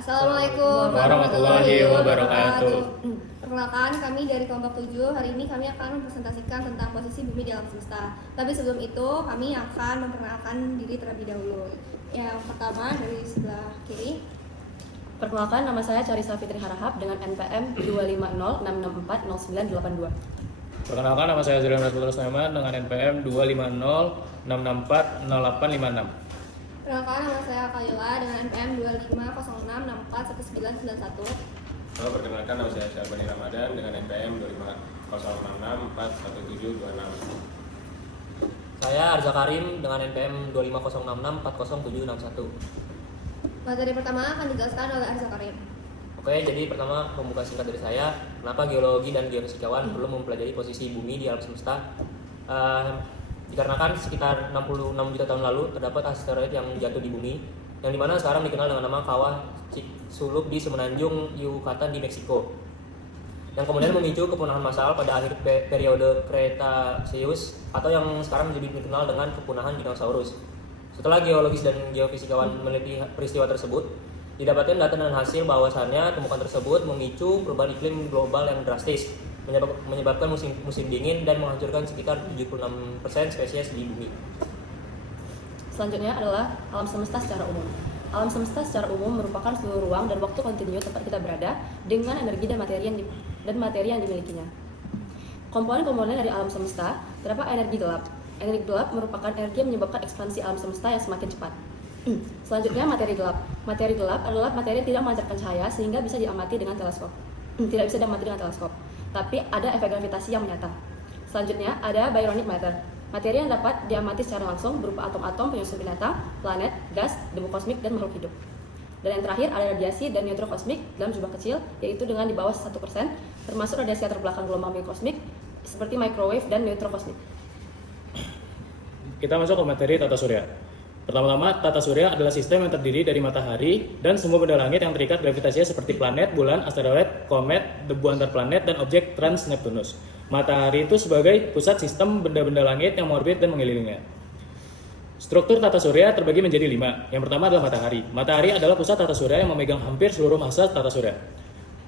Assalamualaikum warahmatullahi wabarakatuh. Perkenalkan, kami dari kelompok 7. Hari ini kami akan mempresentasikan tentang posisi bumi di alam semesta. Tapi sebelum itu, kami akan memperkenalkan diri terlebih dahulu. Yang pertama dari sebelah kiri. Perkenalkan, nama saya Carissa Fitri Harahap dengan NPM 25066400982. Perkenalkan, nama saya Zidane Rasputra Sulaiman dengan NPM 25066400856. Perkenalkan, nama saya Kayla dengan NPM 2506641991. Halo, perkenalkan, nama saya Syarbani Ramadan dengan NPM 250664176. Saya Arza Karim dengan NPM 25066400761. Materi pertama akan dijelaskan oleh Arza Karim. Oke, jadi pertama pembuka singkat dari saya, kenapa geologi dan geofisikawan perlu mempelajari posisi bumi di alam semesta? Dikarenakan sekitar 66 juta tahun lalu terdapat asteroid yang jatuh di bumi, yang dimana sekarang dikenal dengan nama kawah Chicxulub di semenanjung Yucatan di Meksiko, yang kemudian memicu kepunahan massal pada akhir periode Cretaceous atau yang sekarang menjadi dikenal dengan kepunahan dinosaurus. Setelah geologis dan geofisikawan meneliti peristiwa tersebut, didapatkan data dan hasil bahwasannya temukan tersebut memicu perubahan iklim global yang drastis, menyebabkan musim dingin dan menghancurkan sekitar 76% spesies di bumi. Selanjutnya adalah alam semesta secara umum. Alam semesta secara umum merupakan seluruh ruang dan waktu kontinu tempat kita berada dengan energi dan materi yang dimilikinya. Komponen-komponen dari alam semesta terdapat energi gelap. Energi gelap merupakan energi yang menyebabkan ekspansi alam semesta yang semakin cepat. Selanjutnya materi gelap. Materi gelap adalah materi yang tidak memancarkan cahaya sehingga bisa diamati dengan teleskop. Tidak bisa diamati dengan teleskop, tapi ada efek gravitasi yang menyata. Selanjutnya ada baryonic matter. Materi yang dapat diamati secara langsung berupa atom-atom penyusun binatang, planet, gas, debu kosmik, dan makhluk hidup. Dan yang terakhir ada radiasi dan neutron kosmik dalam jumlah kecil, yaitu dengan di bawah 1%, termasuk radiasi latar belakang gelombang mikrokosmik seperti microwave dan neutron kosmik. Kita masuk ke materi tata surya. Pertama-tama, tata surya adalah sistem yang terdiri dari matahari dan semua benda langit yang terikat gravitasinya seperti planet, bulan, asteroid, komet, debu antar planet, dan objek trans-Neptunus. Matahari itu sebagai pusat sistem benda-benda langit yang mengorbit dan mengelilinginya. Struktur tata surya terbagi menjadi 5. Yang pertama adalah matahari. Matahari adalah pusat tata surya yang memegang hampir seluruh massa tata surya,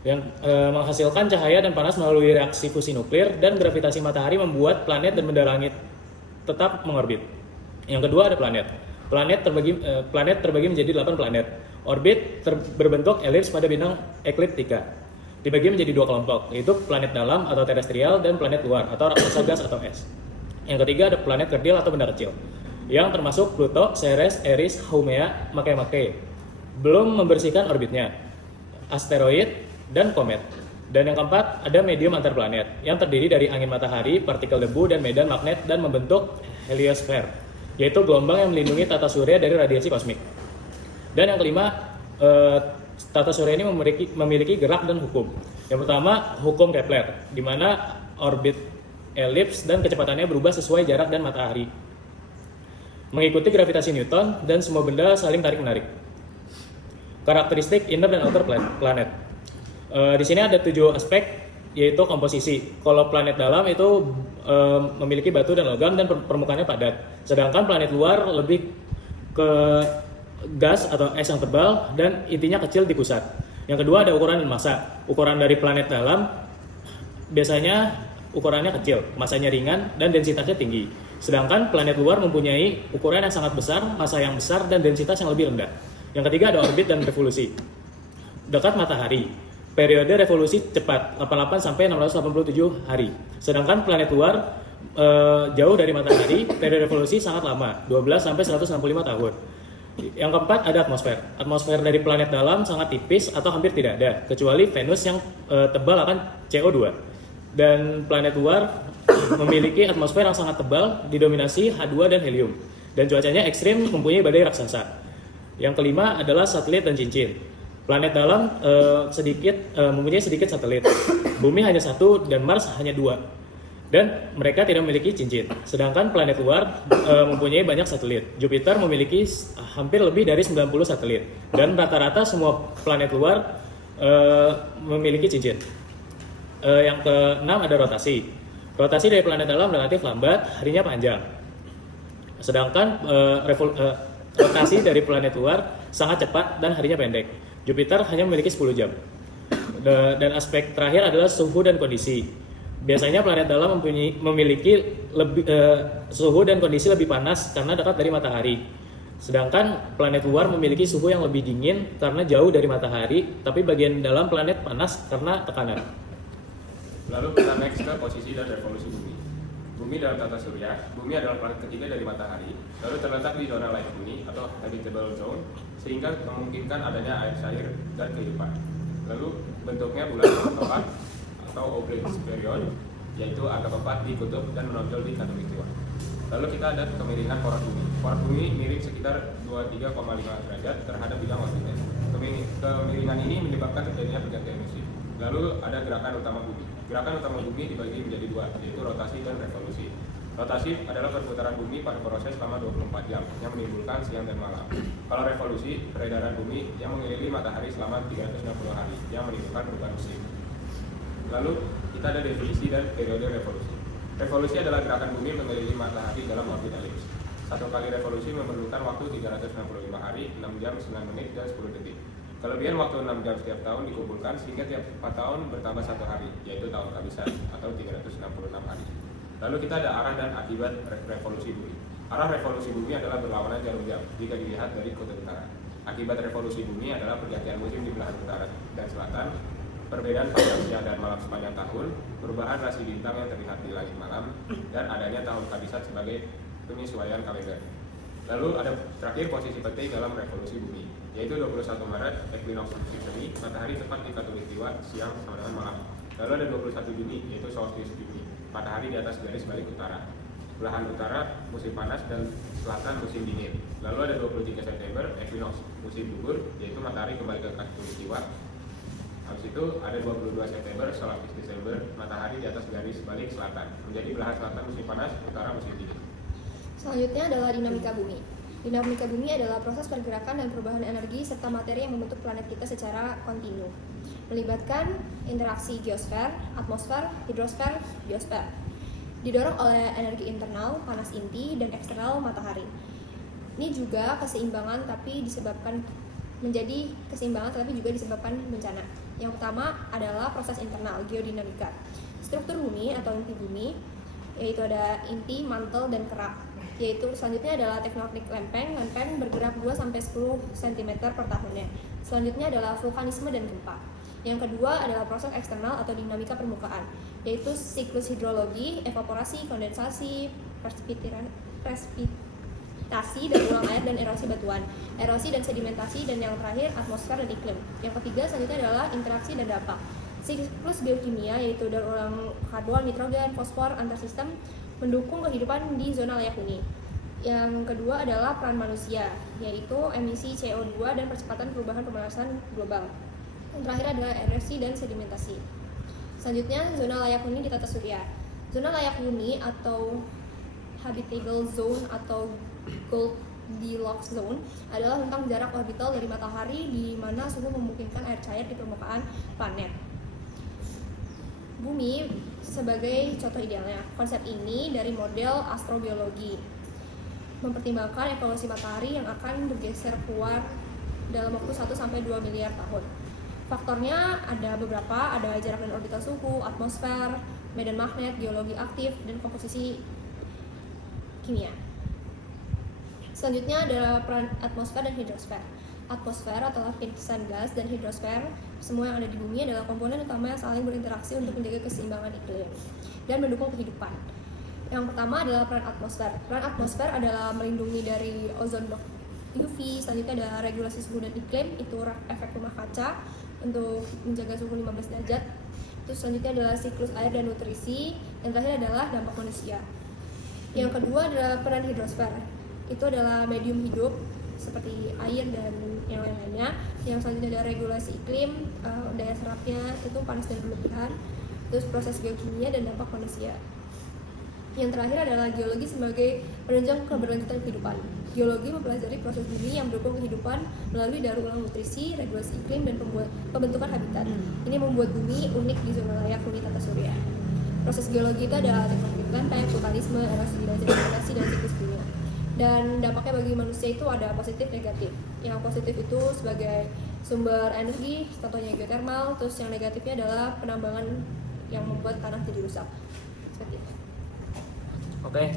yang menghasilkan cahaya dan panas melalui reaksi fusi nuklir, dan gravitasi matahari membuat planet dan benda langit tetap mengorbit. Yang kedua ada planet. Planet terbagi menjadi 8 planet. Orbit berbentuk elips pada bintang ekliptika. Dibagi menjadi 2 kelompok, yaitu planet dalam atau terestrial dan planet luar atau raksasa gas atau es. Yang ketiga ada planet kerdil atau benda kecil, yang termasuk Pluto, Ceres, Eris, Haumea, Makemake. Belum membersihkan orbitnya, asteroid, dan komet. Dan yang keempat ada medium antar planet, yang terdiri dari angin matahari, partikel debu, dan medan magnet, dan membentuk heliosfer, yaitu gelombang yang melindungi tata surya dari radiasi kosmik. Dan yang kelima, tata surya ini memiliki gerak dan hukum. Yang pertama, hukum Kepler, di mana orbit elips dan kecepatannya berubah sesuai jarak dan matahari, mengikuti gravitasi Newton, dan semua benda saling tarik-menarik. Karakteristik inner dan outer planet. Di sini ada 7 aspek, yaitu komposisi. Kalau planet dalam itu memiliki batu dan logam dan permukaannya padat. Sedangkan planet luar lebih ke gas atau es yang tebal dan intinya kecil di pusat. Yang kedua ada ukuran dan massa. Ukuran dari planet dalam biasanya ukurannya kecil, massanya ringan, dan densitasnya tinggi. Sedangkan planet luar mempunyai ukuran yang sangat besar, massa yang besar, dan densitas yang lebih rendah. Yang ketiga ada orbit dan revolusi. Dekat matahari, periode revolusi cepat 88 sampai 687 hari. Sedangkan planet luar jauh dari matahari, periode revolusi sangat lama, 12 sampai 165 tahun. Yang keempat ada atmosfer. Atmosfer dari planet dalam sangat tipis atau hampir tidak ada, kecuali Venus yang tebal akan CO2. Dan planet luar memiliki atmosfer yang sangat tebal, didominasi H2 dan helium. Dan cuacanya ekstrim, mempunyai badai raksasa. Yang kelima adalah satelit dan cincin. Planet dalam mempunyai sedikit satelit. Bumi hanya 1 dan Mars hanya 2. Dan mereka tidak memiliki cincin. Sedangkan planet luar mempunyai banyak satelit. Jupiter memiliki hampir lebih dari 90 satelit. Dan rata-rata semua planet luar memiliki cincin. Yang keenam ada rotasi. Rotasi dari planet dalam relatif lambat, harinya panjang. Sedangkan rotasi dari planet luar sangat cepat dan harinya pendek. Jupiter hanya memiliki 10 jam. Dan aspek terakhir adalah suhu dan kondisi. Biasanya planet dalam memiliki suhu dan kondisi lebih panas karena dekat dari matahari. Sedangkan planet luar memiliki suhu yang lebih dingin karena jauh dari matahari, tapi bagian dalam planet panas karena tekanan. Lalu kita next ke posisi dan revolusi bumi. Bumi dalam tata surya, bumi adalah planet ketiga dari matahari, lalu terletak di zona layak huni atau habitable zone, sehingga memungkinkan adanya air cair dan kehidupan. Lalu bentuknya bulan tepat atau oblate period, yaitu agak tepat di kutub dan menonjol di khatulistiwa. Lalu kita ada kemiringan poros bumi. Poros bumi miring sekitar 23,5 derajat terhadap bidang orbitnya. Kemiringan ini menyebabkan terjadinya pergantian musim. Lalu ada gerakan utama bumi. Gerakan utama bumi dibagi menjadi dua, yaitu rotasi dan revolusi. Rotasi adalah perputaran bumi pada proses selama 24 jam yang menimbulkan siang dan malam. Kalau revolusi, peredaran bumi yang mengelilingi matahari selama 360 hari yang menimbulkan perubahan musim. Lalu kita ada definisi dan periode revolusi. Revolusi adalah gerakan bumi mengelilingi matahari dalam orbit elips. Satu kali revolusi memerlukan waktu 365 hari, 6 jam, 9 menit, dan 10 detik. Kelebihan waktu 6 jam setiap tahun dikumpulkan sehingga tiap 4 tahun bertambah 1 hari, yaitu tahun kehabisan atau 366 hari. Lalu kita ada arah dan akibat revolusi bumi. Arah revolusi bumi adalah berlawanan jarum jam jika dilihat dari kutub utara. Akibat revolusi bumi adalah pergantian musim di belahan utara dan selatan, perbedaan panjang siang dan malam sepanjang tahun, perubahan rasi bintang yang terlihat di langit malam, dan adanya tahun kehabisan sebagai penyesuaian kalender. Lalu ada terakhir posisi penting dalam revolusi bumi, yaitu 21 Maret, equinox Juni, matahari tepat di khatulistiwa siang sama dengan malam. Lalu ada 21 Juni, yaitu solstice Juni, matahari di atas garis balik utara. Belahan utara musim panas dan selatan musim dingin. Lalu ada 23 September, equinox musim gugur, yaitu matahari kembali ke khatulistiwa. Habis itu ada 22 September, solstice Desember, matahari di atas garis balik selatan. Menjadi belahan selatan musim panas, utara musim dingin. Selanjutnya adalah dinamika bumi. Dinamika bumi adalah proses pergerakan dan perubahan energi serta materi yang membentuk planet kita secara kontinu, melibatkan interaksi geosfer, atmosfer, hidrosfer, biosfer. Didorong oleh energi internal, panas inti, dan eksternal matahari. Ini juga keseimbangan tapi juga disebabkan bencana. Yang pertama adalah proses internal, geodinamika. Struktur bumi atau inti bumi, yaitu ada inti, mantel, dan kerak. Yaitu selanjutnya adalah tektonik lempeng bergerak 2-10 cm per tahunnya. Selanjutnya adalah vulkanisme dan gempa. Yang kedua adalah proses eksternal atau dinamika permukaan, yaitu siklus hidrologi, evaporasi, kondensasi, presipitasi dan ulang air dan erosi batuan, erosi dan sedimentasi, dan yang terakhir atmosfer dan iklim. Yang ketiga selanjutnya adalah interaksi dan dampak. Siklus geokimia yaitu daur ulang karbon, nitrogen, fosfor antar sistem mendukung kehidupan di zona layak huni. Yang kedua adalah peran manusia, yaitu emisi CO2 dan percepatan perubahan pemanasan global. Yang terakhir adalah erosi dan sedimentasi. Selanjutnya, zona layak huni di tata surya. Zona layak huni atau habitable zone atau Goldilocks zone adalah rentang jarak orbital dari matahari di mana suhu memungkinkan air cair di permukaan planet. Bumi sebagai contoh idealnya. Konsep ini dari model astrobiologi, mempertimbangkan evolusi matahari yang akan bergeser keluar dalam waktu 1-2 miliar tahun. Faktornya ada beberapa, ada jarak dan orbital suhu, atmosfer, medan magnet, geologi aktif, dan komposisi kimia. Selanjutnya adalah peran atmosfer dan hidrosfer. Atmosfer atau lapisan gas dan hidrosfer, semua yang ada di bumi adalah komponen utama yang saling berinteraksi untuk menjaga keseimbangan iklim dan mendukung kehidupan. Yang pertama adalah peran atmosfer. Peran atmosfer adalah melindungi dari ozon UV. Selanjutnya ada regulasi suhu dan iklim, itu efek rumah kaca untuk menjaga suhu 15 derajat. Terus selanjutnya adalah siklus air dan nutrisi. Yang terakhir adalah dampak manusia. Yang kedua adalah peran hidrosfer. Itu adalah medium hidup seperti air dan yang lain-lainnya. Yang selanjutnya ada regulasi iklim, daya serapnya itu panas dan berlebihan. Terus proses geokimia dan dampak manusia. Yang terakhir adalah geologi sebagai penunjang keberlanjutan kehidupan. Geologi mempelajari proses bumi yang mendukung kehidupan melalui daur ulang nutrisi, regulasi iklim, dan pembentukan habitat. Ini membuat bumi unik di zona layak huni tata surya. Proses geologi itu adalah tektonik lempeng, vulkanisme, erosi dan sedimentasi, dan siklus bumi. Dan dampaknya bagi manusia itu ada positif negatif. Yang positif itu sebagai sumber energi, contohnya geothermal. Terus yang negatifnya adalah penambangan yang membuat tanah jadi rusak. Seperti itu. Oke,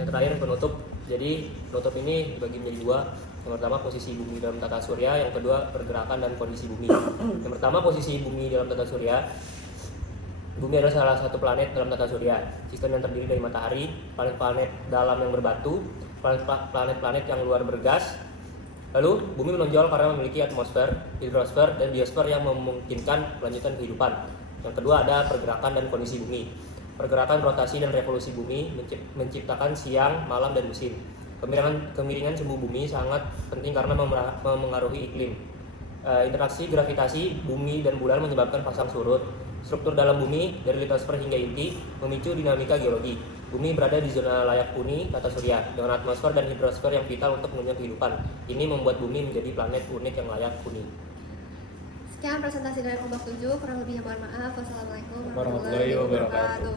yang terakhir penutup. Jadi penutup ini dibagi menjadi dua. Yang pertama posisi bumi dalam tata surya, yang kedua pergerakan dan kondisi bumi. Yang pertama posisi bumi dalam tata surya. Bumi adalah salah satu planet dalam tata surya. Sistem yang terdiri dari matahari, planet-planet dalam yang berbatu, planet-planet yang luar bergas. Lalu bumi menonjol karena memiliki atmosfer, hidrosfer, dan biosfer yang memungkinkan kelanjutan kehidupan. Yang kedua ada pergerakan dan kondisi bumi. Pergerakan, rotasi, dan revolusi bumi menciptakan siang, malam, dan musim. Kemiringan sumbu bumi sangat penting karena memengaruhi iklim. Interaksi gravitasi bumi dan bulan menyebabkan pasang surut. Struktur dalam bumi dari litosfer hingga inti memicu dinamika geologi. Bumi berada di zona layak huni tata surya dengan atmosfer dan hidrosfer yang vital untuk menunjang kehidupan. Ini membuat bumi menjadi planet unik yang layak huni. Sekian presentasi dari kelompok 7, kurang lebihnya mohon maaf. Wassalamualaikum Warahmatullahi wabarakatuh.